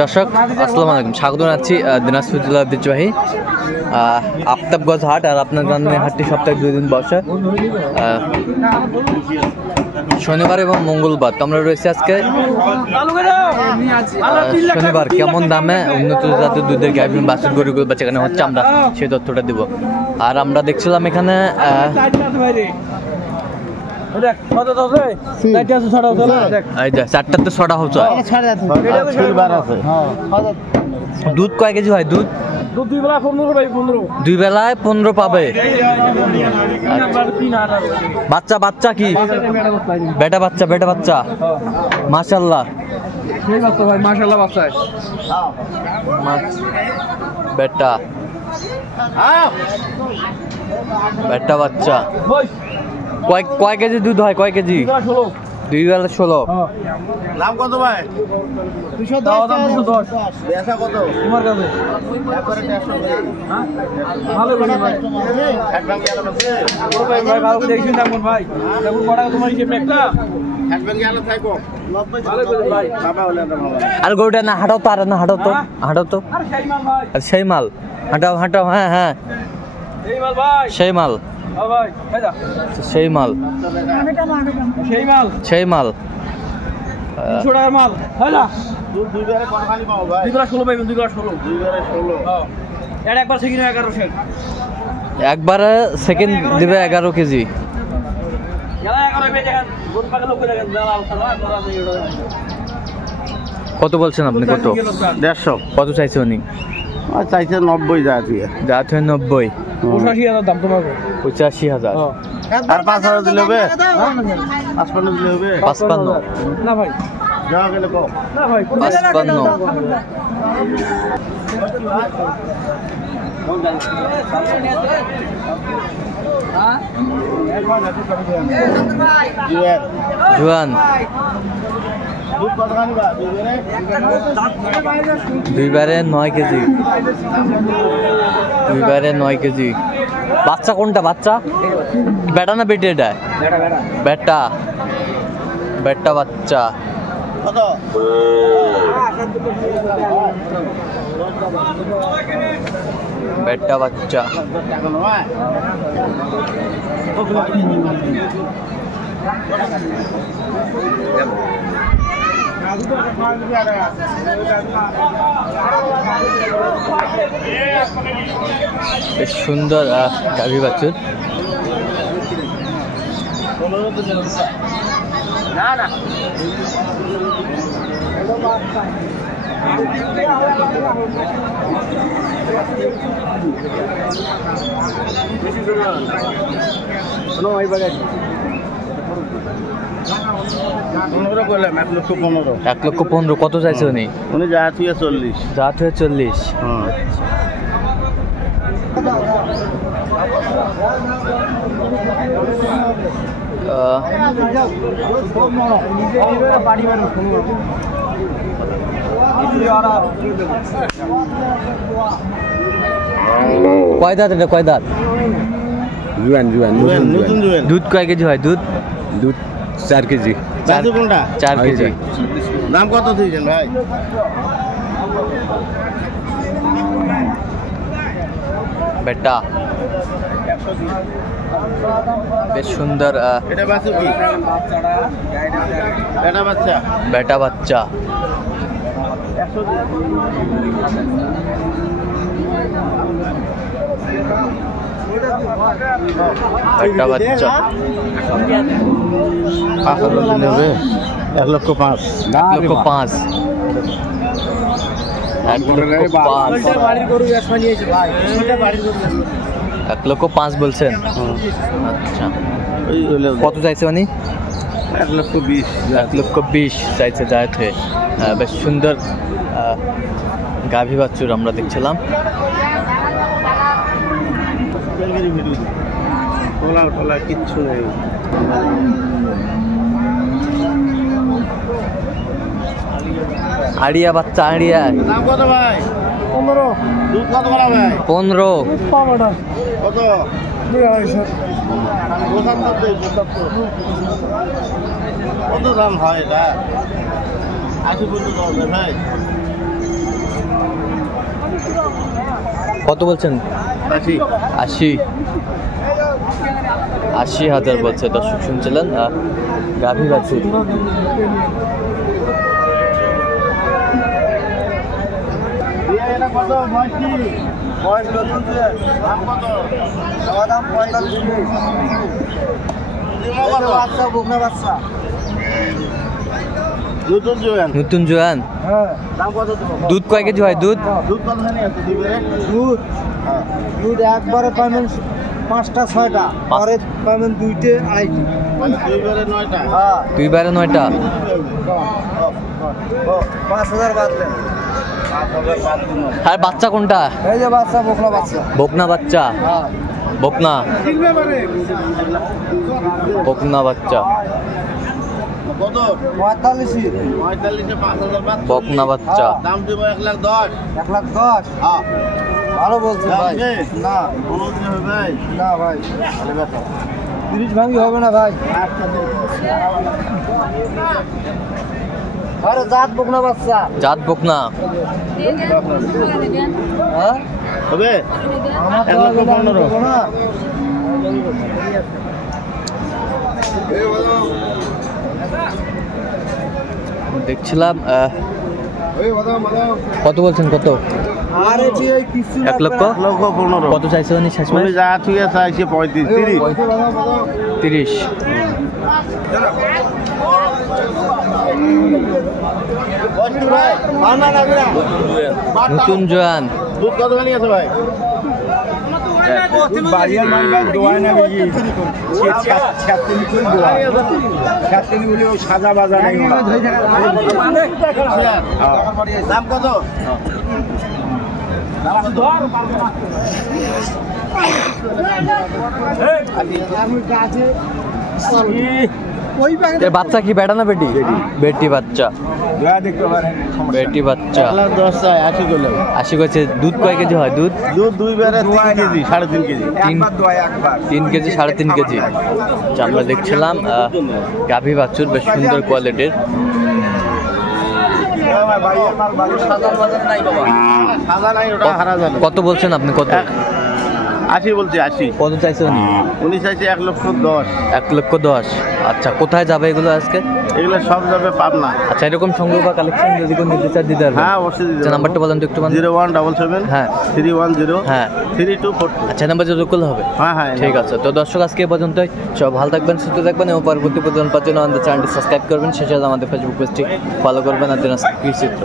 দর্শক আসসালামু আলাইকুম, স্বাগত জানাচ্ছি দিনাজপুর জেলা ঐতিহ্যবাহী আফতাবগঞ্জ হাট। আর আপনার জানেন হাটটি সপ্তাহে 2 দিন বসে, শনিবার এবং মঙ্গলবার। তো আমরা রয়েছি আজকে শনিবার। কেমন দামে উন্নত জাতের দুধের গাভী বাছুর গরুগুলো বেচাকেনা হচ্ছে আমরা সেই তথ্যটা দিব। আর আমরা দেখছিলাম এখানে চারটাতে 6টা হচ্ছে। দুধ কয় কেজি হয়? দুধ 2 বেলায় 15 পাবে। বাচ্চা বাচ্চা কি বেটা বাচ্চা? বেটা বাচ্চা মাশাআল্লাহ, বেটা বেটা বাচ্চা। কয় কেজি দুধ হয়? কয় কেজি? 2 বেলা 16। নাম কত ভাই? 210 বেচা কত তোমার কাছে? একবারে 150 ভালো করে ভাই। এক ভাঙি আলো আছে ভাই, ভাই ভালো করে দেখুন না কোন ভাই দেখুন বড় তোমার হিসেব একটা এক ভাঙি আলো থাকো 90 ভালো করে ভাই বাবা হলে না ভালো। আর গরুটা না হাঁটাও তো, আর না হাঁটাও তো, হাঁটাও তো। আর সেই মাল ভাই, আর সেই মাল হাঁটাও হাঁটাও। হ্যাঁ হ্যাঁ এই মাল ভাই, সেই মাল ভাই এই যা সেই মাল সেই মাল সেই মাল 200 টাকার মাল। হ্যাঁ দুধ 2 বেলা কত খালি পাও ভাই? 2 বেলা 16 পাইবেন। 2 বেলা 16 2 বেলা 16 হ্যাঁ। এর একবার সেকেন্ড 11 সেকেন্ড একবারে সেকেন্ড দিবে 11 কেজি। কত বলছেন আপনি? কত? 150 কত চাইছে উনি? চাইছে 90 জাত জাত হয় 90। 85,000 দাম তোমার। 85,000। আর 5,000 দিলে হবে? 55 দিলে হবে? 55 না ভাই যাও গেলে কো না ভাই 55। জোয়ান 2 বারে 9 কেজি। 2 বারে 9 কেজি। বাচ্চা কোনটা? বাচ্চা বেটা না বেটে? এটা বেটা বেটা বাচ্চা। কত? বেটা বাচ্চা। বেশ সুন্দর গাভী বাছুর। না না ওই বাগান 15 করলাম। 1,15,000। 1,15,000 কত চাইছে উনি? উনি জাত হয়ে 40। জাত হয়ে 40। হ্যাঁ কয় দাঁত এটা? কয় দাঁত? জুয়ান জুয়ান নতুন জুয়ান। দুধ কয় কেজি হয়? দুধ 4 কেজি। কোনটা? 4 কেজি। দাম কত দিয়েছেন ভাই? বেটা বেশ সুন্দর। এটা বাচ্চা কি? বেটা বাচ্চা। বেটা বাচ্চা। বেটা বাচ্চা 1,05,000। 1,05,000। 1,05,000 বলছেন? আচ্ছা কত চাইছে উনি? 1,20,000। 1,20,000 চাইছে জায়গা থেকে। বেশ সুন্দর গাভী বাছুর আমরা দেখছিলাম। কিচ্ছু নেই। আড়িয়া বাচ্চা আড়িয়া। দাম কত ভাই? 15। দুধ কত বলা ভাই? 15। কত? 75। কত দাম হয় এটা? কত বলছেন? 80,000 বলছে। দর্শক শুনছিলেন গাভী বাছুর। নতুন জোয়ান। দুধ কয় কেজি হয়? দুধ দুধ একবারে পাবেন 5টা 6টা, পরে পাবেন 2টে 2.5টি, 2 9টা। 5,000 বাদ দেন। আর বাচ্চা কোনটা? এই যে বাচ্চা, বকনা বাচ্চা। বকনা বাচ্চা। হ্যাঁ, বকনা বকনা বাচ্চা। কত? 45। বকনা বাচ্চা। দাম দেব 1,10,000। 1,10,000? হ্যাঁ। ভালো বলছেন ভাই। না না ভাই, 30 ভাঙি হবে না ভাই। আরে জাত বকনা বাচ্চা। জাত বকনা। হ্যাঁ হবে? আমার 1,15,000 না। দেখছিলাম কত বলছেন? কত? আরে যে ওই কিছু 1,15,000। কত চাইছে উনি শেষমেশ? যা ঠিক আছে, চাইছে 35 30। 30। নতুন জোয়ান। দুধ কতখানি আছে ভাই? বাড়িয়ার মালটা দোয়ায় না বেশি, সাদা বাজার দাম কত? বাচ্চা কি বেটা না বেটি? বেটি বাচ্চা। বেটি বাচ্চা। 80 করছে। দুধ কয় কেজি হয়? দুধ 2 বারে 3 কেজি, 3.5 কেজি। 3 KG 3.5 KG. আমরা দেখছিলাম গাভী বাছুর, বেশ সুন্দর কোয়ালিটির। কত বলছেন আপনি? কত? 80 বলছি, 80। কত চাইছে উনি? উনি চাইছে 1,10,000। 1,10,000। আচ্ছা, কোথায় যাবে এগুলো আজকে? এগুলো সব যাবে পাবনা। আচ্ছা, এরকম সংগ্রহ বা কালেকশন যদি কোনো নিতে চায় দিতে পারবেন? হ্যাঁ, অবশ্যই দিতে আচ্ছা, পারবো। নাম্বারটা বলেন তো একটু। 0177 হ্যাঁ 310 হ্যাঁ 3242। আচ্ছা, নাম্বার যোগাযোগ করলে হবে? হ্যাঁ হ্যাঁ, ঠিক আছে। তো দর্শক, আজকে এ পর্যন্তই। সব ভালো থাকবেন, সুস্থ থাকবেন এবং পরবর্তী প্রতিদিন পাওয়ার জন্য আমাদের চ্যানেলটি সাবস্ক্রাইব করবেন। শেষে আমাদের ফেসবুক পেজটি ফলো করবেন। আর দিনাজপুর কৃষি চিত্র।